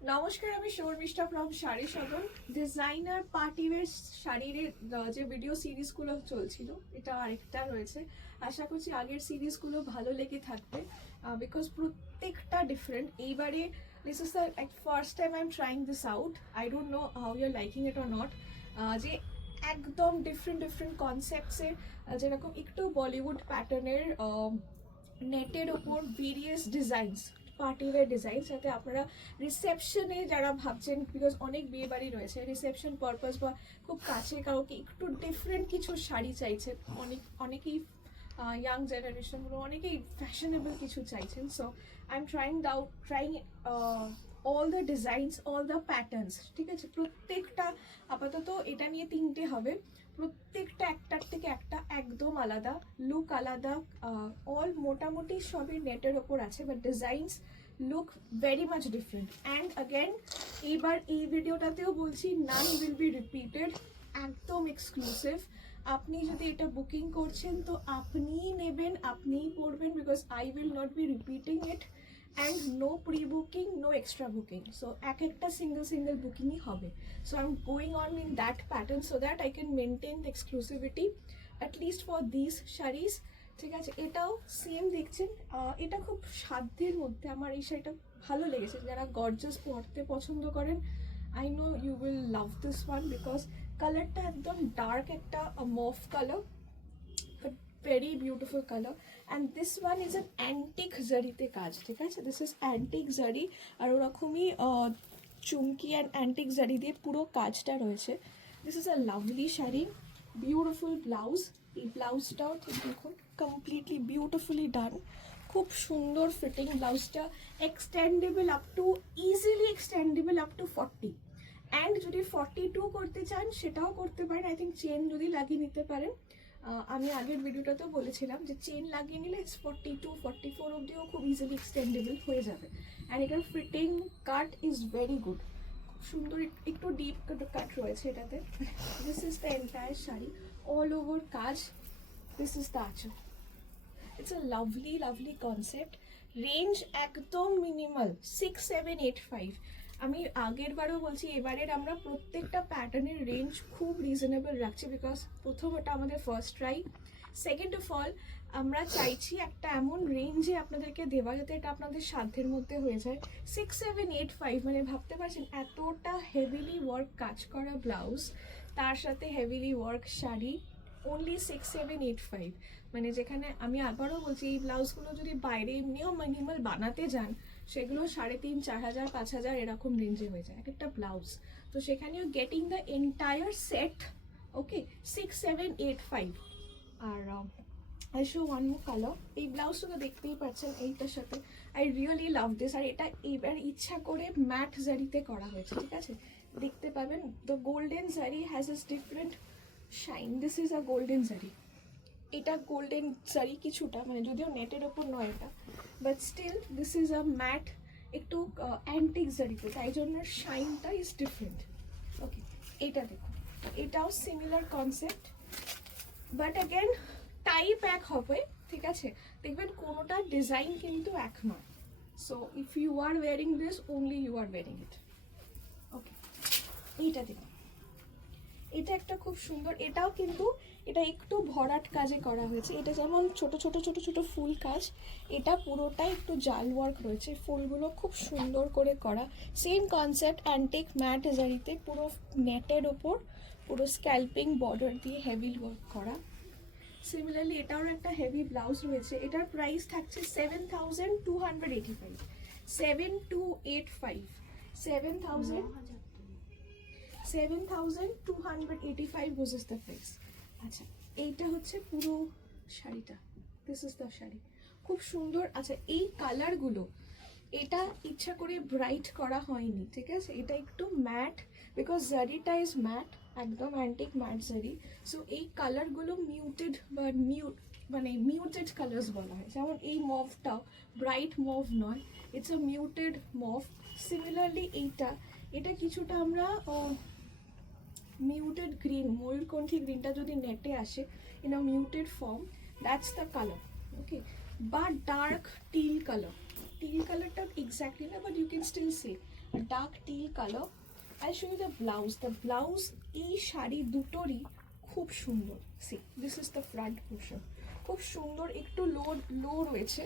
নমস্কার, আমি Sharmistha from Sari Sadan. Designer party wear শাড়ির যে ভিডিও সিরিজগুলো চলছিল, এটা আরেকটা রয়েছে। আশা করছি আগের সিরিজগুলো ভালো লেগে থাকবে, বিকজ প্রত্যেকটা ডিফারেন্ট। এইবারে this is the first time I am trying this out. I don't know how you are liking it or not. যে একদম ডিফারেন্ট ডিফারেন্ট কনসেপ্টসের, যেরকম একটু বলিউড প্যাটার্নের নেটের ওপর ভেরিয়াস ডিজাইনস, পার্টিওয়্যার ডিজাইন, যাতে আপনারা রিসেপশনে যারা ভাবছেন, বিকজ অনেক বিয়ে বাড়ি রয়েছে, রিসেপশন পারপাস বা খুব কাছে কাউকে একটু ডিফারেন্ট কিছু শাড়ি চাইছে, অনেকেই ইয়াং জেনারেশনগুলো অনেকেই ফ্যাশনেবল কিছু চাইছেন। So I am trying all the designs, all the patterns. ঠিক আছে, প্রত্যেকটা আপাতত এটা নিয়ে 3টে হবে, প্রত্যেকটা একটার থেকে একটা একদম আলাদা, লুক আলাদা। অল মোটামুটি সবই নেটের ওপর আছে, but designs look very much different. And again এইবার এই ভিডিওটাতেও বলছি, নান উইল বি রিপিটেড, একদম এক্সক্লুসিভ। আপনি যদি এটা বুকিং করছেন তো আপনিই নেবেন, আপনিই পড়বেন, because I will not be repeating it. And no pre booking, no extra booking. So একটা সিঙ্গেল বুকিংই হবে। So I'm going on in that pattern so that I can maintain the exclusivity at least for these saris. ঠিক আছে, এটাও same দেখছেন। এটা খুব সাধ্যের মধ্যে, আমার এই শাড়িটা ভালো লেগেছে। যারা গর্জাস পরতে পছন্দ করেন, I know you will love this one, because কালারটা একদম ডার্ক একটা mauve colour, very beautiful color. And this one is an antique জারিতে কাজ। ঠিক আছে, this is antique জারি, আর ওরকমই চুমকি অ্যান্ড অ্যান্টিক জারি দিয়ে পুরো কাজটা রয়েছে। This is a lovely sari, beautiful blouse. এই ব্লাউজটাও ঠিক দেখুন, কমপ্লিটলি বিউটিফুলি ডান, খুব সুন্দর ফিটিং। ব্লাউজটা extendable up to, easily extendable up to 40। And যদি 42 করতে চান সেটাও করতে পারেন। আই থিঙ্ক চেন যদি লাগিয়ে নিতে পারেন, আমি আগের ভিডিওটাতেও বলেছিলাম যে চেন লাগিয়ে নিলে 42-44 অবধিও খুব ইজিলি এক্সটেন্ডেবল হয়ে যাবে। অ্যান্ড এটার fitting cut is very good, খুব সুন্দর, একটু ডিপ কাট রয়েছে এটাতে। This is the entire sari, all over কাজ। দিস ইজ দ্য আঁচল। It's a lovely concept. Range একদম মিনিমাল, 6-7-8-5। আমি আগের বারও বলছি, এবারের আমরা প্রত্যেকটা প্যাটার্নের রেঞ্জ খুব রিজনেবল রাখছি, বিকজ প্রথম ওটা আমাদের first try. Second of all, আমরা চাইছি একটা এমন রেঞ্জে আপনাদেরকে দেওয়া যাতে এটা আপনাদের সাধ্যের মধ্যে হয়ে যায়। 6-7-8-5 মানে ভাবতে পারছেন, এতটা হেভিলি ওয়ার্ক কাজ করা ব্লাউজ, তার সাথে হেভিলি ওয়ার্ক শাড়ি, অনলি 6-7-8-5। মানে যেখানে আমি আবারও বলছি, এই ব্লাউজগুলো যদি বাইরে এমনিও মিনিমাল বানাতে যান, সেগুলো 3,500-4,000-5,000 এরকম রেঞ্জে হয়ে যায় এক একটা ব্লাউজ। তো সেখানে you getting the entire set. Okay, 6-7-8-5। আর I show one more colour. এই ব্লাউজটা তো দেখতেই পাচ্ছেন, এইটার সাথে আই রিয়েলি লাভ দিস। আর এটা এবার ইচ্ছা করে ম্যাট জারিতে করা হয়েছে। ঠিক আছে, দেখতে পাবেন দ্য গোল্ডেন জারি has is different shine. This is a golden জারি। এটা গোল্ডেন জারি কিছুটা, মানে যদিও নেটের ওপর নয় এটা, but still this is a matte, একটু অ্যান্টিক জারিতে, তাই জন্য শাইনটা ইজ ডিফারেন্ট। ওকে, এটা দেখুন, এটাও similar concept, but again type এক হবে। ঠিক আছে, দেখবেন কোনোটা ডিজাইন কিন্তু এক নয়। So if you are wearing this, only you are wearing it. Okay, এইটা দেখুন, এটা একটা খুব সুন্দর, এটাও কিন্তু এটা একটু ভরাট কাজে করা হয়েছে। এটা যেমন ছোট ছোট ফুল কাজ, এটা পুরোটাই একটু জাল ওয়ার্ক রয়েছে, ফুলগুলো খুব সুন্দর করে করা। সেম কনসেপ্ট, অ্যান্টিক ম্যাট জারিতে, পুরো নেটের ওপর পুরো স্ক্যাল্পিং বর্ডার দিয়ে হেভি ওয়ার্ক করা। সিমিলারলি এটাও একটা হেভি ব্লাউজ রয়েছে। এটার প্রাইস থাকছে 7,285। 7,285, 7,285 was is the price. আচ্ছা, এইটা হচ্ছে পুরো শাড়িটা, দিস ইজ দ্য শাড়ি, খুব সুন্দর। আচ্ছা, এই কালারগুলো এটা ইচ্ছা করে ব্রাইট করা হয়নি। ঠিক আছে, এটা একটু ম্যাট, বিকজ জারিটা ইজ ম্যাট, একদম অ্যান্টিক ম্যাট জারি। সো এই কালারগুলো মিউটেড বা মিউটেড কালার্স বলা হয়। যেমন এই মভটাও ব্রাইট মভ নয়, it's a muted mauve. Similarly এটা কিছুটা আমরা মিউটেড গ্রিন, ময়ূরকণ্ঠী গ্রিনটা যদি নেটে আসে in a muted form, that's the colour. Okay, বা ডার্ক টিল কালারটা এক্স্যাক্টলি না, but you can still say a dark teal color. I'll show you the blouse. The blouse এই শাড়ি দুটোরই খুব সুন্দর। See, this is the front portion. খুব সুন্দর, একটু লো রয়েছে,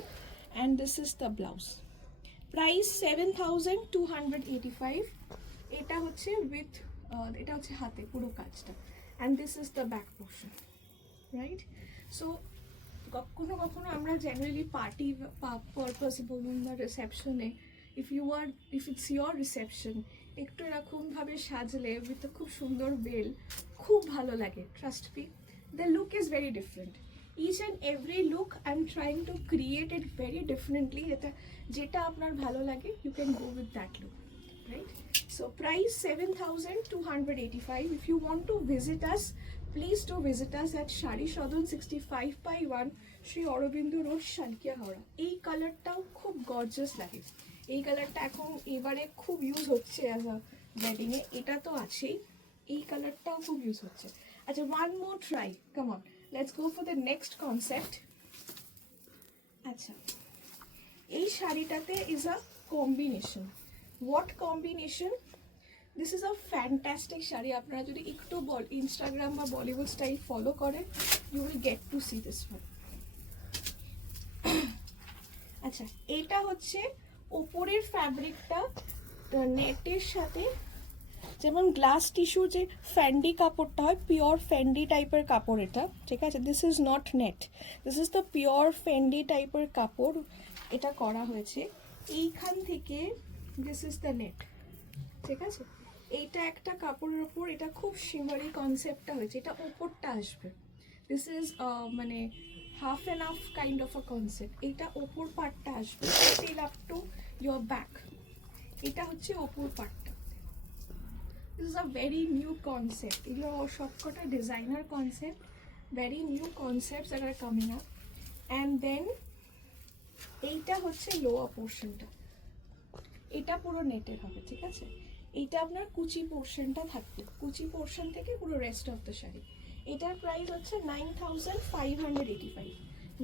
and this is the blouse. Price 7,285. এটা হচ্ছে with এটা হচ্ছে হাতে পুরো কাজটা, and this is the back portion, right? So কখনো কখনো আমরা জেনারেলি পার্টি পারপাসে বলুন বা রিসেপশনে, if it's your reception, একটু এরকম ভাবে সাজলে উইথ খুব সুন্দর বেল খুব ভালো লাগে। Trust me, the look is very different. Each and every look I'm trying to create it very differently. যেটা আপনার ভালো লাগে, you can go with that look, right? So price 7,285. If you want to visit us, please do visit us at Shari Shodon 65/1 Sri Aurobindo Road, Shalkia, Howrah. এই কালারটাও খুব gorgeous লাগে। এই কালারটা এখন এবারে খুব ইউজ হচ্ছে অ্যাজ আ ওয়েডিং এ, এটা তো আছেই, এই কালারটাও খুব ইউজ হচ্ছে। আচ্ছা, one more try, come on, let's go for the next concept. আচ্ছা, এই শাড়িটাতে is a combination. What combination? This is a fantastic sari. আপনারা যদি একটু ইনস্টাগ্রাম বা বলিউড স্টাইল ফলো করেন, you will get to see this one. আচ্ছা, এটা হচ্ছে ওপরের ফ্যাব্রিকটা নেটের সাথে, যেমন গ্লাস টিস্যুর যে ফ্যান্ডি কাপড়টা হয়, পিওর ফ্যান্ডি টাইপের কাপড় এটা, ঠিক আছে? This is not net, this is the pure Fendi টাইপের কাপড় এটা করা হয়েছে। এইখান থেকে দিস ইজ দ্য নেট, ঠিক আছে? এইটা একটা কাপড়ের ওপর, এটা খুব শিমারি কনসেপ্টটা হয়েছে, এটা ওপরটা আসবে। দিস ইজ মানে half and half kind of a concept. এটা ওপর পার্টটা আসবে till up to your back. এটা হচ্ছে ওপর পার্টটা। This is a very new concept. এগুলো সবকটা designer concept, very new concepts that are coming up. And then এইটা হচ্ছে লোয়ার পোর্শনটা, এটা পুরো নেটের হবে, ঠিক আছে? এইটা আপনার কুচি পোর্শনটা থাকবে, কুচি পোর্শন থেকে পুরো রেস্ট অফ দ্য শাড়ি। এটার প্রাইস হচ্ছে 9,585,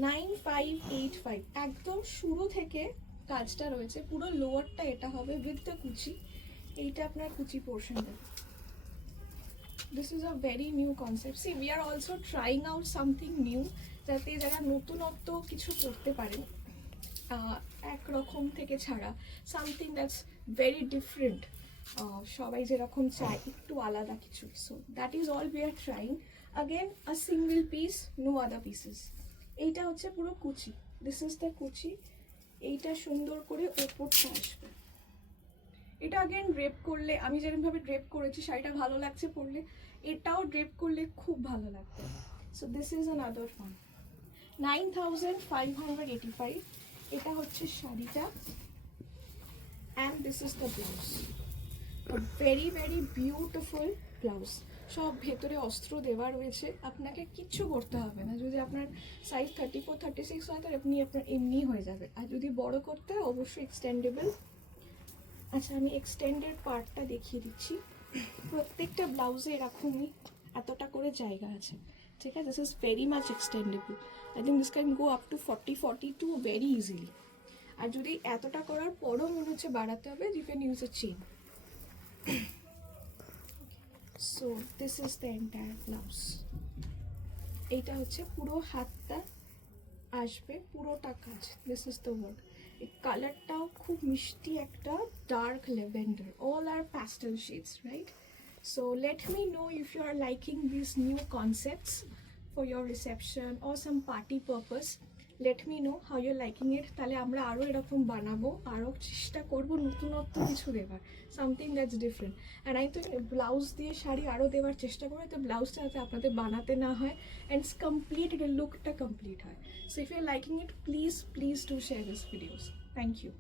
9,585। একদম শুরু থেকে কাজটা রয়েছে, পুরো লোয়ারটা এটা হবে উইথ দ্য কুচি, এইটা আপনার কুচি পোর্শন দেবে। This is a very new concept. See, we are also trying out something new, যাতে যারা নতুনত্ব কিছু করতে পারেন একরকম থেকে ছাড়া, সামথিং দ্যাটস ভেরি ডিফারেন্ট। সবাই যেরকম চায় একটু আলাদা কিছু। So that is all we are trying. Again, a single piece, no other pieces. এইটা হচ্ছে পুরো কুচি, দিস ইজ দ্য কুচি। এইটা সুন্দর করে ওপরটা আসবে। এটা अगेन ড্রেপ করলে, আমি যেরকমভাবে ড্রেপ করেছি শাড়িটা ভালো লাগছে পরলে, এটাও ড্রেপ করলে খুব ভালো লাগবে। So this is another one, 9,585। এটা হচ্ছে শাড়িটা, and this is the blouse. Very very beautiful blouse. সব ভেতরে অস্ত্র দেওয়া রয়েছে, আপনাকে কিচ্ছু করতে হবে না। যদি আপনার সাইজ 34, 36 হয় তো আপনার এমনি হয়ে যাবে, আর যদি বড় করতে হয় অবশ্যই এক্সটেন্ডেবল। আচ্ছা, আমি এক্সটেন্ডেড পার্টটা দেখিয়ে দিচ্ছি। প্রত্যেকটা ব্লাউজে এরকমই এতটা করে জায়গা আছে, ঠিক আছে? This is very much extendable. I think this can go up to 40, 42 very easily. আর যদি এতটা করার পরও মনে হচ্ছে বাড়াতে হবে, you can use a chain. So this is the entire blouse. এটা হচ্ছে পুরো হাতটা আসবে, পুরোটা কাজ। This is the work. এই কালারটাও খুব মিষ্টি একটা dark lavender, all are pastel shades, right? So let me know if you are liking this new concepts for your reception or some party purpose. Let me know how you liking it. তাহলে আমরা আরও এরকম বানাবো, আরও চেষ্টা করবো নতুনত্ব কিছু দেওয়ার, সামথিং দ্যাটস ডিফারেন্ট। অ্যান্ড আমি তো ব্লাউজ দিয়ে শাড়ি আরও দেওয়ার চেষ্টা করবো, তো ব্লাউজটা যাতে আপনাদের বানাতে না হয়, অ্যান্ড কমপ্লিট লুকটা কমপ্লিট হয়। So if you are liking it, please please do share this videos. Thank you.